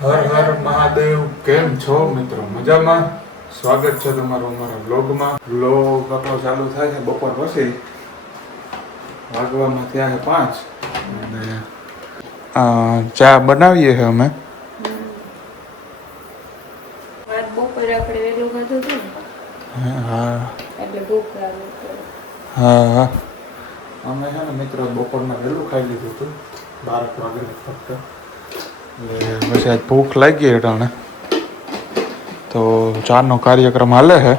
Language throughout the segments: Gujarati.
હર હર મહાદેવ. કેમ છો મિત્રો? મજામાં? સ્વાગત છે તમારું અમારા બ્લોગમાં. બ્લોગ આપણો ચાલુ થાય છે બપોર પછી. વાગવામાં થયા છે 5 અને ચા બનાવીએ છીએ અમે. બપોરે આપણે વેલું ખાધું હતું ને હા એટલે ભૂખ લાગી. હા અમે છે ને મિત્રો બપોરના વહેલું ખાઈ લીધું હતું 12 વાગે ફક્ત. એટલે પછી આજ ભૂખ લાગી એટલે તો ચાનો કાર્યક્રમ હાલે છે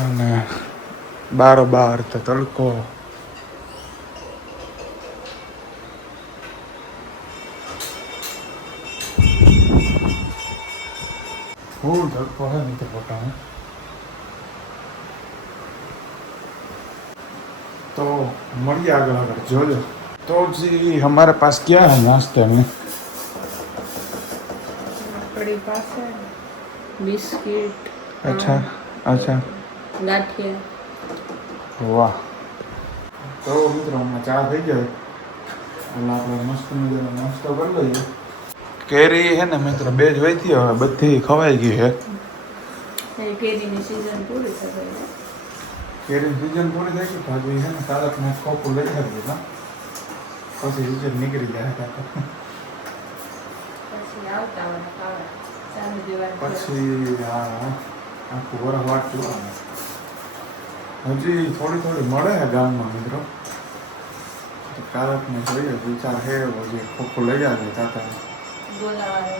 અને 12 તો તડકો ફૂલ तड़को है नहीं तो पता है। तो मरिए आगे आगे जो तो जी हमारे पास क्या है नाश्ते में? આપણી પાસે બિસ્કિટ, अच्छा अच्छा ગાંઠિયા. वाह। तो मित्रों हमें चा થઈ જાય એટલે આપણે મસ્ત મજાનો નાસ્તો કરી લઈએ। કેરી છે ને મિત્રો બે જ હોય થી હવે બધી ખવાઈ ગઈ છે। કેરીની સીઝન પૂરી થઈ ગઈ. કેરી સીઝન પૂરી થઈ ગઈ ભાજી છે ને કાલક મેં કોપું લઈ આવી હતા પછી સીઝન નીકળી ગયા હતા પછી આવતા હોય ખાવા ચાલુ દેવાનું. પછી આખું વરસ વાટ જોવાનું હજી થોડી થોડી મળે છે ગામમાં મિત્રો। તો કાલક મેં જોઈએ વિચાર છે હજી કોપું લઈ આવી તાતા। ગોલાવાળો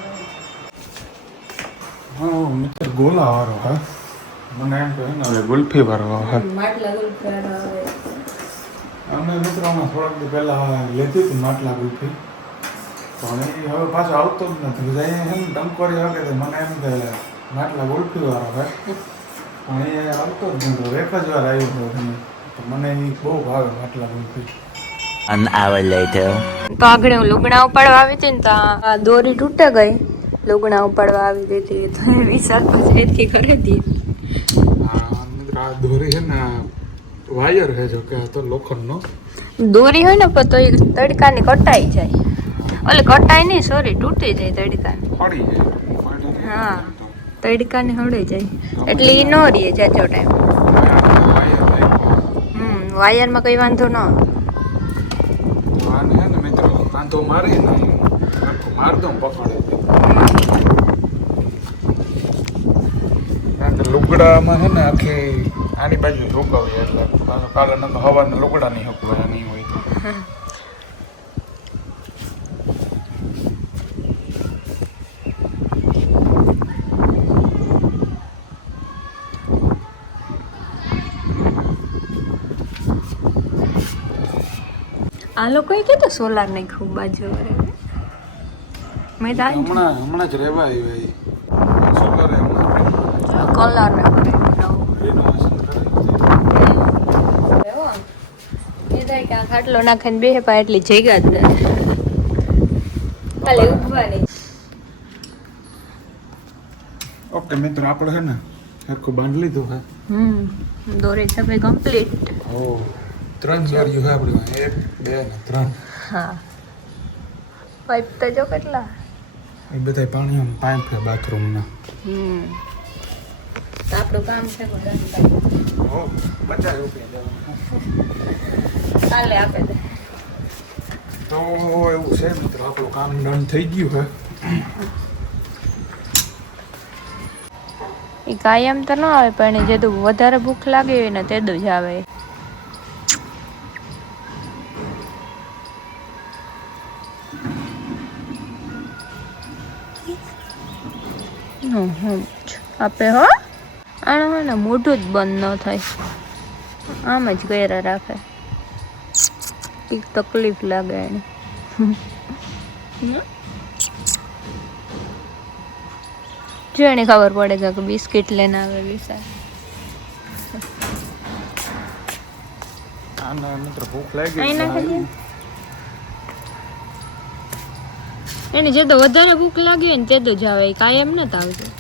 હા મિત્ર ગોલા વાળો હા મને એમ કહે ને હવે ગુલ્ફી વાળો હા માટલા ગુલફાનો આવે. અમે મિત્રોમાં થોડાક દી પહેલાં લેતી હતી માટલા ગુલ્ફી પણ એ હવે પાછો આવતો જ નથી બધા અહીંયા છે ને ટંકોરી વગે તો મને એમ કે માટલા ગુલ્ફી વાળો હે પણ એ આવતો જ નતો એક જ વાર આવ્યો હતો તો મને એ બહુ ભાવે માટલા ગુલ્ફી। An hour later. તો આગળ હું લુગણા ઉપાડવા આવી હતી ને તો આ દોરી તૂટે ગઈ. લુગણા ઉપાડવા આવી હતી તો વિશાલ પછી એથી કરી દીધી. હા મિત્ર આ દોરી છે ને વાયર છે જો કે આ તો લોખંડનો દોરી હોય ને પણ તો એ તડકાની કટાઈ જાય. ઓલે કટાઈ નહીં સોરી તૂટી જાય તડકાની. પડી જાય હા તડકાની હળી જાય એટલે એ ન રહે જાજો ટાઈમ. વાયરમાં કઈ વાંધો ન આવે. તો આને છે ને મિત્રો કાંધો મારી ને માર દઉં પકડે કારણ કે લુગડામાં છે ને આખી આની બાજુ રોકાવી એટલે કાલે ન હવાના લુગડા નહીં હકવાના નહીં હોય તો આ લોકોએ કીધું સોલાર નાખ્યું બાજુ મેં તો હમણાં જ રહેવા આવ્યા સોલરે હમણાં કલર રિનોવેશન કરી ખાટલો નાખીને બે પા એટલી જગ્યા જ નથી ખાલી ઉભવાની. ઓકે મિત્રો આપણે છે ને સરખું બાંધ લીધું છે દોરી સભે કમ્પ્લીટ. ઓ 3 જાળીઓ છે આપણી પાસે 1 2 ને 3 હા પાઇપ તો જો કેટલા એ બધા પાણી પાઇપ છે બાથરૂમના તો આપણું કામ છે ઓ 50 રૂપિયા દેવાના ચાલે આપે દે. તો એવું છે મિત્રો આપણું કામ ડન થઈ ગયું છે। એ કાયમ તો ન આવે પણ જે વધારે ભૂખ લાગે હોય ને તે જ આવે. આપે હો આને હોય ને મોઢું જ બંધ ન થાય આમ જ ગેરા રાખે કંઈક તકલીફ લાગે એને જો એને ખબર પડે કે બિસ્કિટ લઈને આવે વિશાલ. આને મિત્રો ભૂખ લાગી અહીં નાખી દે એને જે તો વધારે ભૂખ લાગી હોય ને તે તો જ આવે કાયમ નથી આવતું.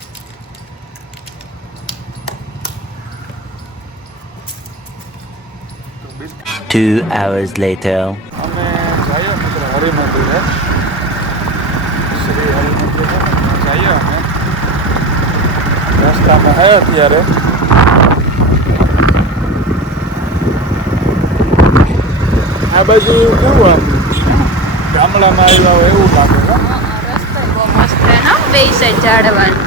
2 hours later. અમે જઈએ મિત્રો હરિ મંદિરે ગામડામાં હે અત્યારે. આ બાજુ કેવું આમ ગામડામાં આવ્યા હોય એવું લાગે છે. રસ્તો બહુ મસ્ત છે ને બે સાઈડ ઝાડવાનું.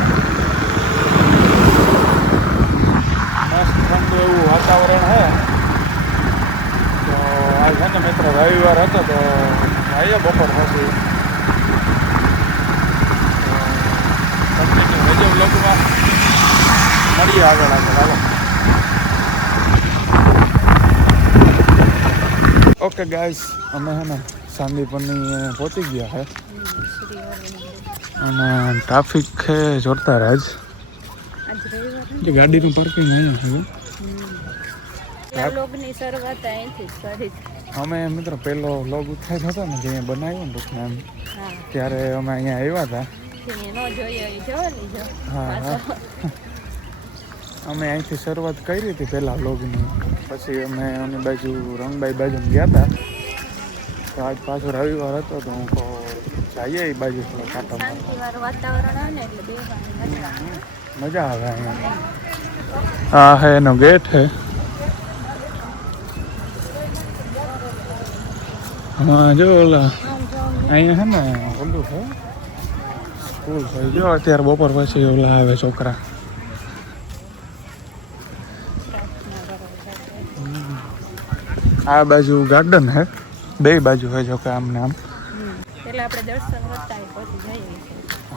મસ્ત ઠંડુ એવું વાતાવરણ છે. તો આ છે ને મિત્રો રવિવાર હતો તો આવીએ બપોર પછી કન્ટિન્યુ રજો બ્લોગમાં મળીએ આગળ હાલો. ઓકે ગાઈસ, અમે છે ને સાંદીપરની પહોંચી ગયા છે અને ટ્રાફિક છે જોરદાર આજ. ગાડીનું પાર્કિંગ અહીંયા છે. વ્લોગની શરૂઆત અહીંથી જ કરી. અમે મિત્રો પહેલો વ્લોગ ઉઠાવ્યો હતો ને જે બનાવ્યો ને ટૂંકમાં એમ ત્યારે અમે અહીંયા આવ્યા હતા. હા હા, અમે અહીંથી શરૂઆત કરી હતી પહેલાં વ્લોગની. પછી અમે એની બાજુ રંગબાઈ બાજુ ગયા હતા. તો આજ પાછો રવિવાર હતો તો હું કહું જઈએ એ બાજુ થોડો કાંટો મજા આવે અહીંયા. હા હે એનો ગેટ છે. હા જો ઓલા અહીંયા છે ને ઓલું છે સ્કૂલ છે. જો અત્યારે બપોર પછી ઓલા આવે છોકરા. આ બાજુ ગાર્ડન છે, બે બાજુ છે જો કે આમ ને આમ.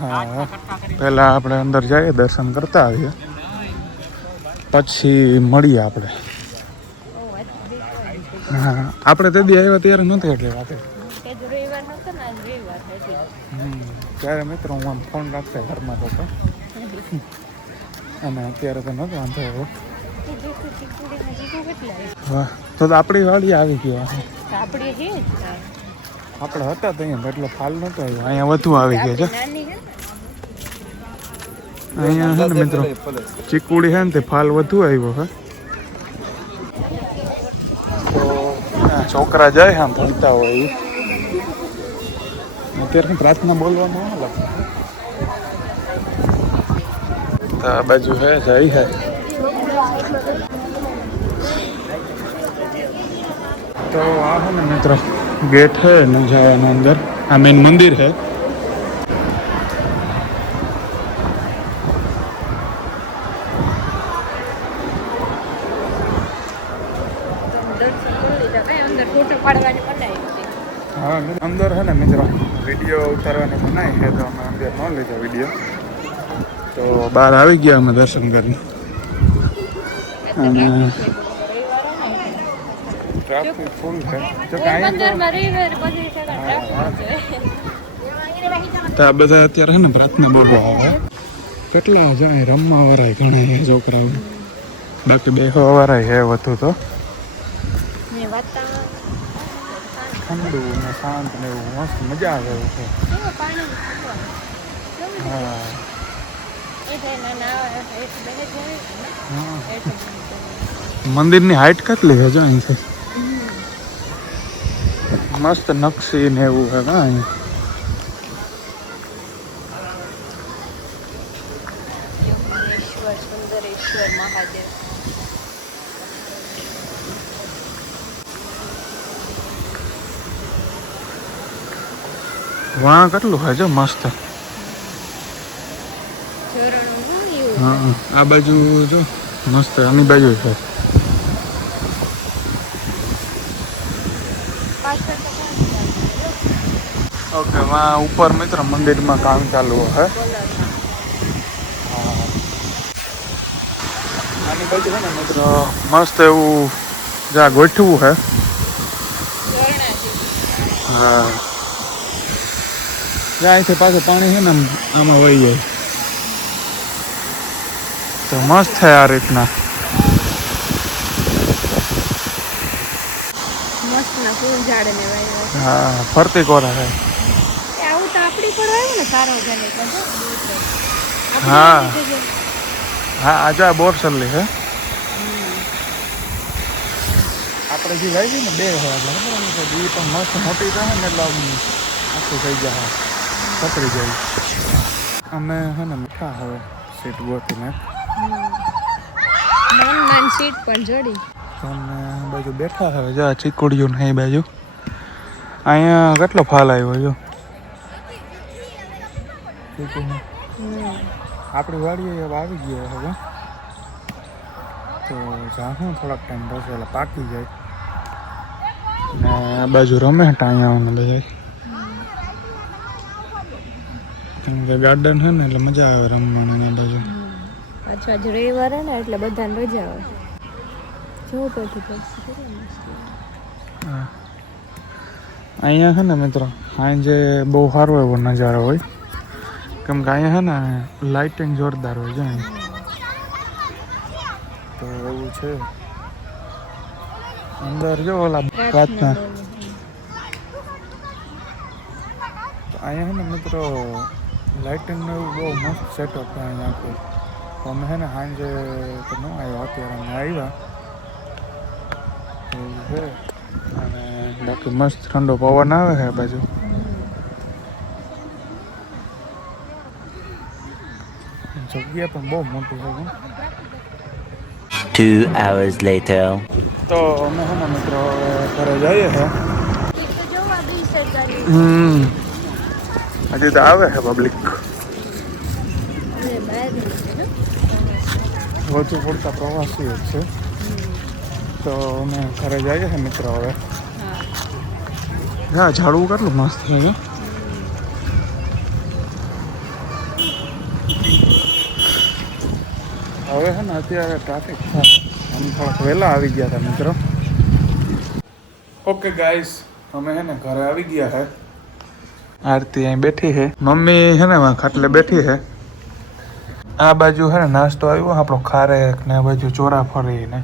હા, પહેલાં આપણે અંદર જઈએ દર્શન કરતા આવીએ પછી મળીએ આપણે. હા, આપણે તે દી આવ્યા ત્યારે નહોતી એટલી વાત. ત્યારે મિત્રો હું આમ ફોન રાખતા ઘરમાં તો અને અત્યારે તો નહોતો વાંધો એવો. વાહ, તો આપણી વાડી આવી ગયો. આપણે હતા તો અહીંયા એટલો ફાલ નહોતો આવ્યો, અહીંયા વધુ આવી ગયા છે. અહીંયા છે ને મિત્રો ચીકુડી છે ને તે ફાલ વધુ આવ્યો છે. તો છોકરા જાય હા ભણતા હોય એ અત્યારે પ્રાર્થના બોલવામાં આવે. તો આ બાજુ હે જાય છે. તો આ છે ને મિત્રો गेट है न जाना अंदर. आ मेन मंदिर है. हाँ अंदर है ना मित्रों वीडियो उतारवानी मनाई है तो हमें अंदर न लीधा वीडियो. तो बाहर आ गया हमें दर्शन करने. ट्रैफिक फुल है जो तो आ બધા અત્યારે છે ને પ્રાર્થના બોલવા આવે. કેટલા જાય રમવા વાળા ઘણા છોકરાઓ, બાકી બેસવા વાળા છે વધુ. તો ઠંડુ ને શાંત ને એવું મસ્ત મજા આવે એવું છે. હા મંદિરની હાઈટ કેટલી છે જો અહીંથી મસ્ત નકશી ને એવું છે. હા સુંદરેશ્વર મહાદેવ. વાહ કેટલું છે જો મસ્ત. હા આ બાજુ જો મસ્ત આની બાજુ છે. ઓકે વहाँ ऊपर मित्र मंदिर में काम चालू है. आनी बाजू है ना मित्र मस्त એવું જ્યાં ગોઠવું है. हाँ જ્યાં અહીંથી પાછું પાણી છે ને આમાં વહી જાય તો મસ્ત છે આ રીતના. મસ્ત ના ફૂલ ઝાડ ને વાવ્યા. હા ફરતી કોરા છે. આવું તો આપણી પર આવ્યું ને સાર્વજનિક. હા હા આજે આ બોરસલ્લી છે. આપણે જે વાવી ને બે હોય બરાબર એ પણ મસ્ત મોટી થાય ને એટલે આખું થઈ જાય પકડી જાય. અમે હે ને મીઠા હવે સીટ ગોતીને મન સીટ પણ જડી. અને આ બાજુ બેઠા હવે જા ચીકુડિયું ને એ બાજુ અહીંયા કેટલો ફાલ આવ્યો જો ચીકુનો. આપણી વાડીએ હવે આવી ગયો હવે તો જાઉં થોડાક ટાઈમ પછી એટલે પાકી જાય ને આ બાજુ રમે ટાણિયાઓને બધા કેમ કે ગાર્ડન છે ને એટલે મજા આવે રમવાની આ બાજુ. પાછું આજ રવિવાર હે ને એટલે બધાને રજા આવે. જોવું પડતું હા અહીંયા છે ને મિત્રો સાંજે બહુ સારો એવો નજારો હોય કેમ કે અહીંયા છે ને લાઇટિંગ જોરદાર હોય છે અહીં. તો એવું છે અંદર જો ઓલા પ્રાર્થના તો અહીંયા છે ને મિત્રો લાઇટિંગનું એવું બહુ મસ્ત સેટઅપ છે અહીંયા આખું. તો અમે છે ને સાંજે તો ન આવ્યા અત્યારે અમે આવ્યા એવું છે અને બાકી મસ્ત ઠંડો પવન આવે છે આ બાજુ. જગ્યા પણ બહુ મોટી છે. 2 hours later. તો અમે છે ને મિત્રો ઘરે જઈએ છે. જોવા બી સરકારી હજી તો આવે છે પબ્લિક વધુ પડતા પ્રવાસીઓ જ છે. તો અમે ઘરે જઈએ છીએ મિત્રો હવે. હા ઝાડવું કેટલું મસ્ત છે કે હવે છે ને અત્યારે ટ્રાફિક થાય અમે થોડાક વહેલા આવી ગયા હતા મિત્રો. ઓકે ગાઈસ અમે છે ને ઘરે આવી ગયા છે. આરતી અહીં બેઠી છે, મમ્મી છે ને ખાટલે બેઠી છે. આ બાજુ છે ને નાસ્તો આવ્યો આપણો ખારેક ને આ બાજુ ચોરાફળી ને